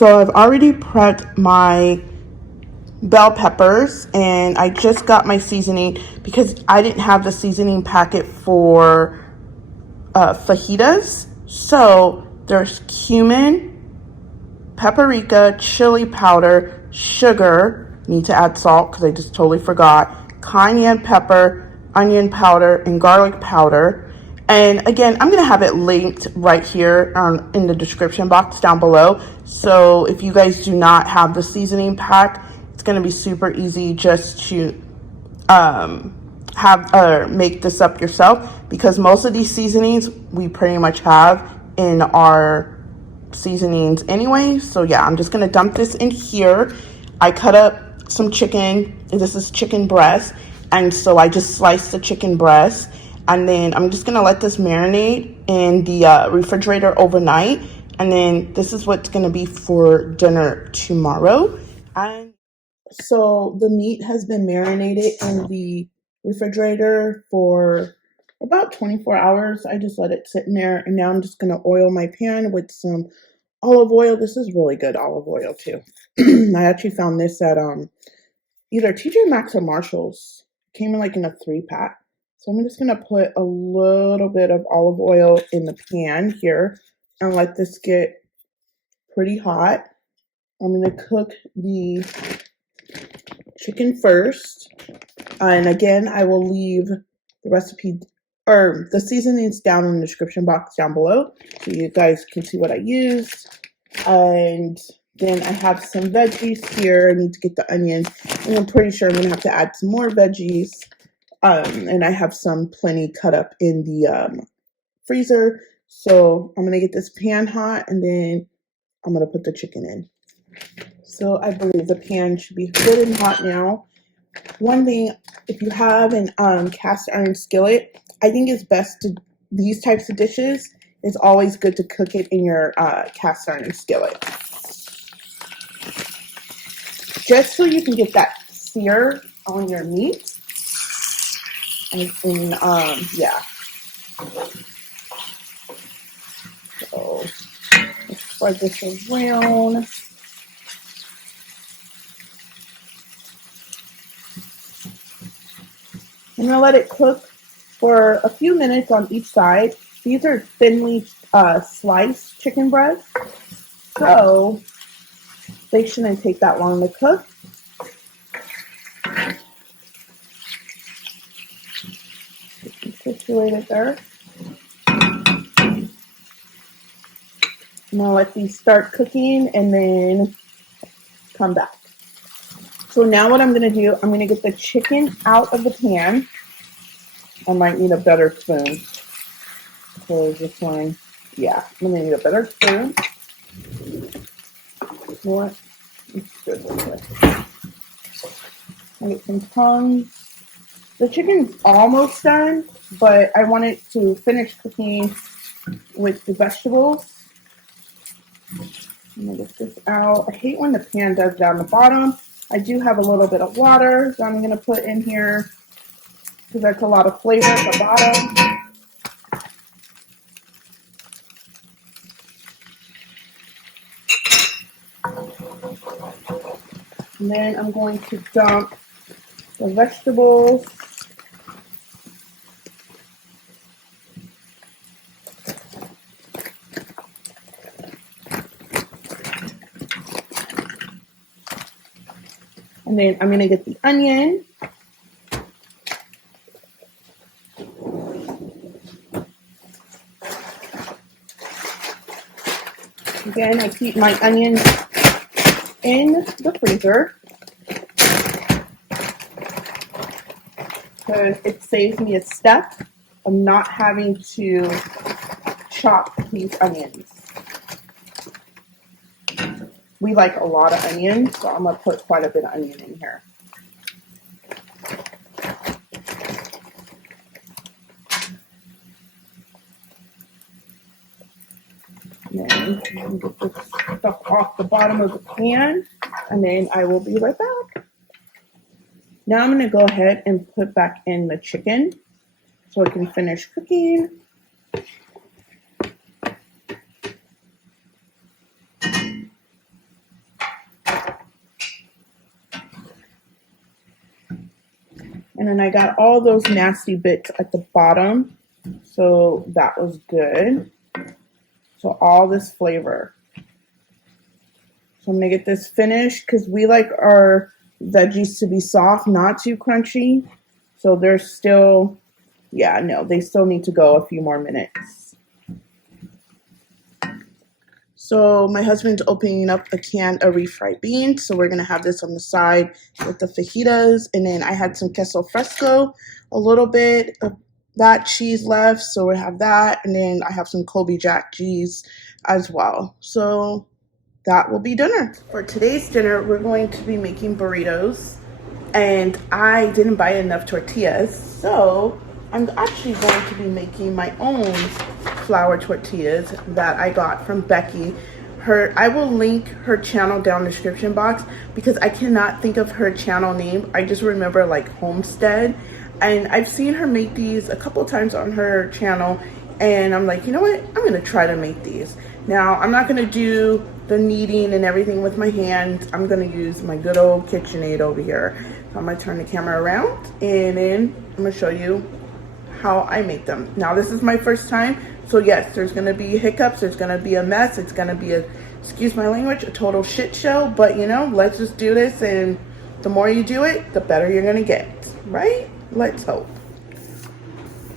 So I've already prepped my bell peppers and I just got my seasoning because I didn't have the seasoning packet for fajitas. So there's cumin, paprika, chili powder, sugar, need to add salt because I just totally forgot, cayenne pepper, onion powder, and garlic powder. And again, I'm going to have it linked right here in the description box down below. So if you guys do not have the seasoning pack, it's going to be super easy just to make this up yourself, because most of these seasonings we pretty much have in our seasonings anyway. So yeah, I'm just gonna dump this in here. I cut up some chicken, and this is chicken breast, and so I just sliced the chicken breast, and then I'm just gonna let this marinate in the refrigerator overnight, and then this is what's gonna be for dinner tomorrow. And so the meat has been marinated in the refrigerator for about 24 hours. I just let it sit in there, and now I'm just going to oil my pan with some olive oil. This is really good olive oil too. I actually found this at either TJ Maxx or Marshall's. Came in like in a 3-pack. So I'm just going to put a little bit of olive oil in the pan here and let this get pretty hot. I'm going to cook the chicken first, and again I will leave the recipe or the seasonings down in the description box down below so you guys can see what I used. And then I have some veggies here. I need to get the onions, and I'm pretty sure I'm gonna have to add some more veggies, and I have some plenty cut up in the freezer. So I'm gonna get this pan hot, and then I'm gonna put the chicken in. So I believe the pan should be good and hot now. One thing, if you have an cast iron skillet, I think it's best to, these types of dishes, it's always good to cook it in your cast iron skillet. Just so you can get that sear on your meat. And yeah. So let's spread this around. I'm going to let it cook for a few minutes on each side. These are thinly sliced chicken breasts, so they shouldn't take that long to cook. Situate it there. I'm going to let these start cooking and then come back. So now what I'm going to do, I'm going to get the chicken out of the pan. I might need a better spoon. So this one, yeah, I'm going to need a better spoon. You know what? Let's do it this way. I get some tongs. The chicken's almost done, but I want it to finish cooking with the vegetables. I'm going to get this out. I hate when the pan does down the bottom. I do have a little bit of water that I'm going to put in here because that's a lot of flavor at the bottom. And then I'm going to dump the vegetables. And then I'm going to get the onion. Again, I keep my onions in the freezer because it saves me a step of not having to chop these onions. We like a lot of onions, so I'm going to put quite a bit of onion in here. And then get this stuff off the bottom of the pan, and then I will be right back. Now I'm going to go ahead and put back in the chicken so it can finish cooking. And then I got all those nasty bits at the bottom. So that was good. So all this flavor. So I'm gonna get this finished because we like our veggies to be soft, not too crunchy. So they're still, yeah, no, they still need to go a few more minutes. So my husband's opening up a can of refried beans. So we're gonna have this on the side with the fajitas. And then I had some queso fresco, a little bit of that cheese left. So we have that. And then I have some Colby Jack cheese as well. So that will be dinner. For today's dinner, we're going to be making burritos. And I didn't buy enough tortillas. So I'm actually going to be making my own flour tortillas that I got from Becky. I will link her channel down in the description box because I cannot think of her channel name. I just remember like Homestead. And I've seen her make these a couple times on her channel. And I'm like, you know what? I'm gonna try to make these. Now, I'm not gonna do the kneading and everything with my hands. I'm gonna use my good old KitchenAid over here. So I'm gonna turn the camera around and then I'm gonna show you how I make them. Now, this is my first time. So yes, there's gonna be hiccups. There's gonna be a mess. It's gonna be excuse my language, a total shit show. But you know, let's just do this. And the more you do it, the better you're gonna get, right? Let's hope.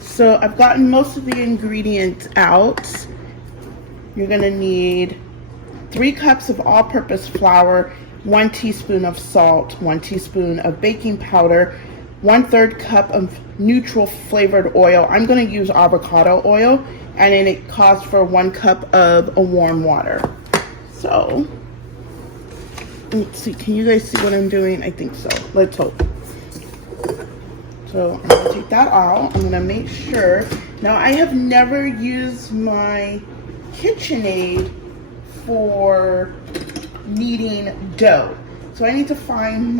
So I've gotten most of the ingredients out. You're gonna need 3 cups of all-purpose flour, 1 teaspoon of salt, 1 teaspoon of baking powder, 1/3 cup of neutral flavored oil. I'm gonna use avocado oil, and then it calls for 1 cup of warm water. So, let's see, can you guys see what I'm doing? I think so, let's hope. So I'm gonna take that out. I'm gonna make sure. Now I have never used my KitchenAid for kneading dough. So I need to find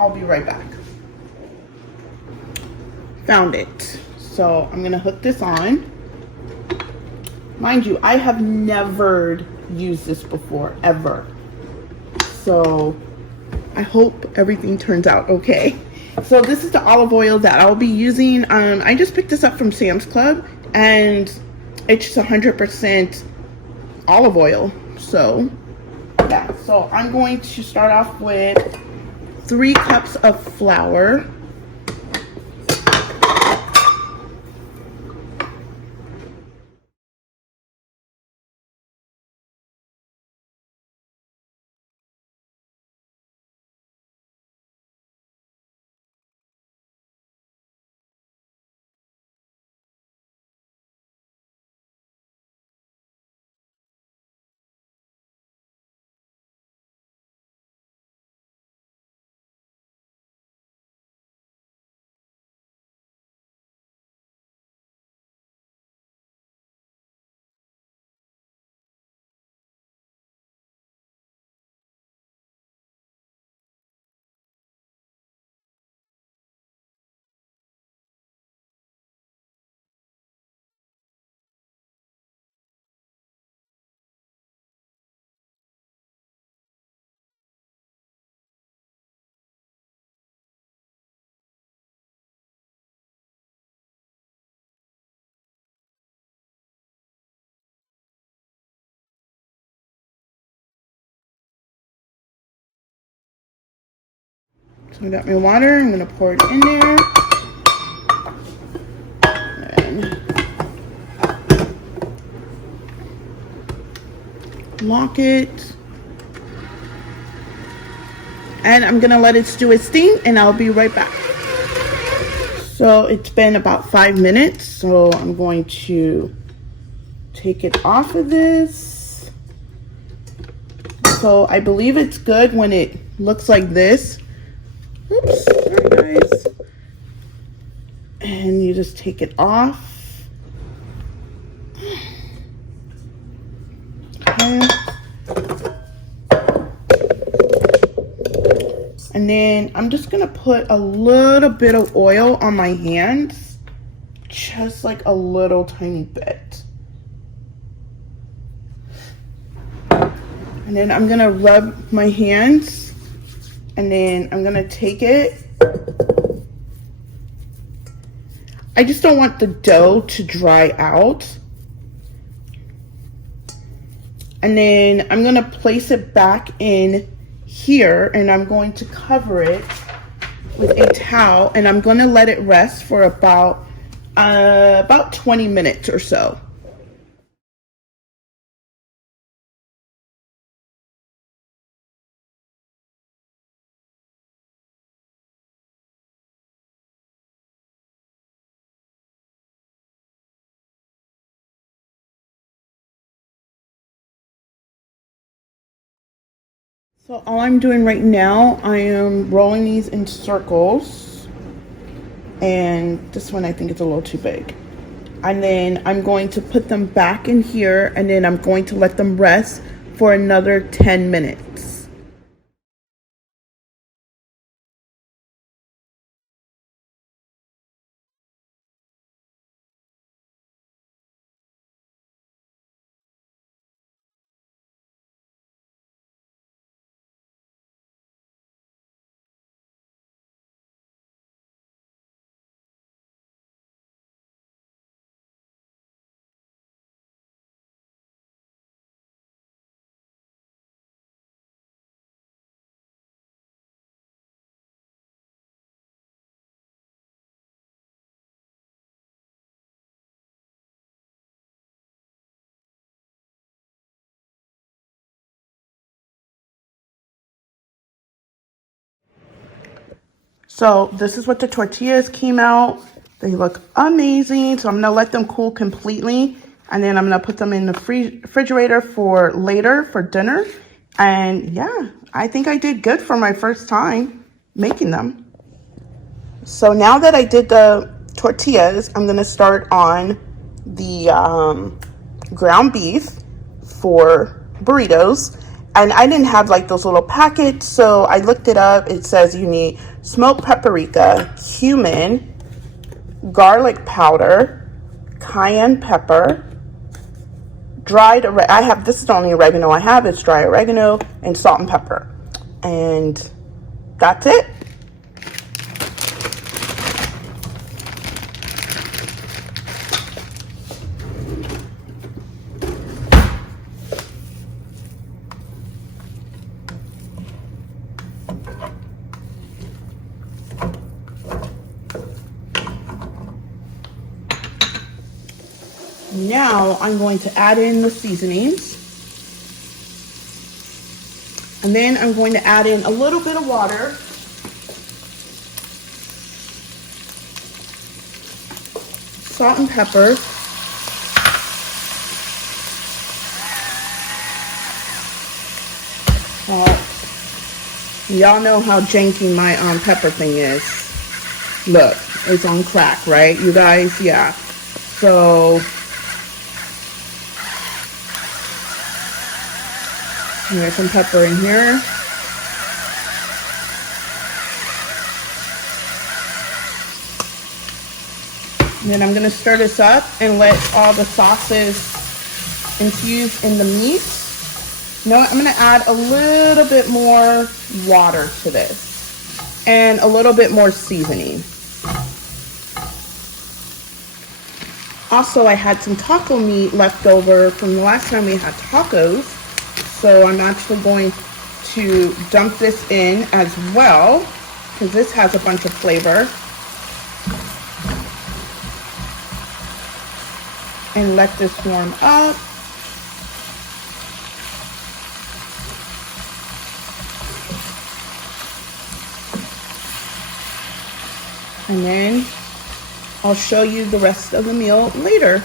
I'll be right back. Found it. So I'm gonna hook this on. Mind you, I have never used this before, ever. So I hope everything turns out okay. So this is the olive oil that I'll be using. I just picked this up from Sam's Club and it's 100% olive oil. So yeah, so I'm going to start off with 3 cups of flour. So I got my water, I'm gonna pour it in there. And lock it. And I'm gonna let it do its thing and I'll be right back. So it's been about 5 minutes. So I'm going to take it off of this. So I believe it's good when it looks like this. Oops, sorry guys. And you just take it off. Okay. And then I'm just gonna put a little bit of oil on my hands. Just like a little tiny bit. And then I'm gonna rub my hands. And then I'm gonna take it I just don't want the dough to dry out. And then I'm gonna place it back in here, and I'm going to cover it with a towel, and I'm gonna let it rest for about 20 minutes or so. So all I'm doing right now, I am rolling these in circles, and this one I think is a little too big. And then I'm going to put them back in here, and then I'm going to let them rest for another 10 minutes. So this is what the tortillas came out. They look amazing. So I'm gonna let them cool completely, and then I'm gonna put them in the refrigerator for later for dinner. And yeah, I think I did good for my first time making them. So now that I did the tortillas, I'm gonna start on the ground beef for burritos. And I didn't have like those little packets, so I looked it up. It says you need smoked paprika, cumin, garlic powder, cayenne pepper, this is the only oregano I have. It's dry oregano and salt and pepper. And that's it. Now I'm going to add in the seasonings. And then I'm going to add in a little bit of water. Salt and pepper. Y'all know how janky my pepper thing is. Look, it's on crack, right? You guys, yeah. So there's some pepper in here. And then I'm gonna stir this up and let all the sauces infuse in the meat. You know what, I'm gonna add a little bit more water to this and a little bit more seasoning. Also, I had some taco meat left over from the last time we had tacos. So I'm actually going to dump this in as well, because this has a bunch of flavor. And let this warm up. And then I'll show you the rest of the meal later.